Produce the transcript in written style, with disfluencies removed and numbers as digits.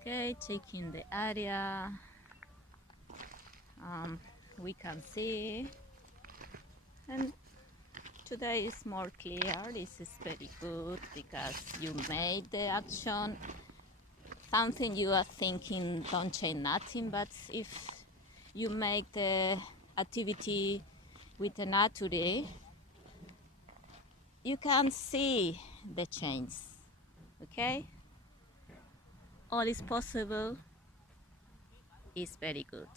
Okay, checking the area. We can see, and today is more clear. This is very good because you made the action. Something you are thinking don't change nothing, but if you make the activity with the nature, you can see the change. Okay, all is possible. Is very good.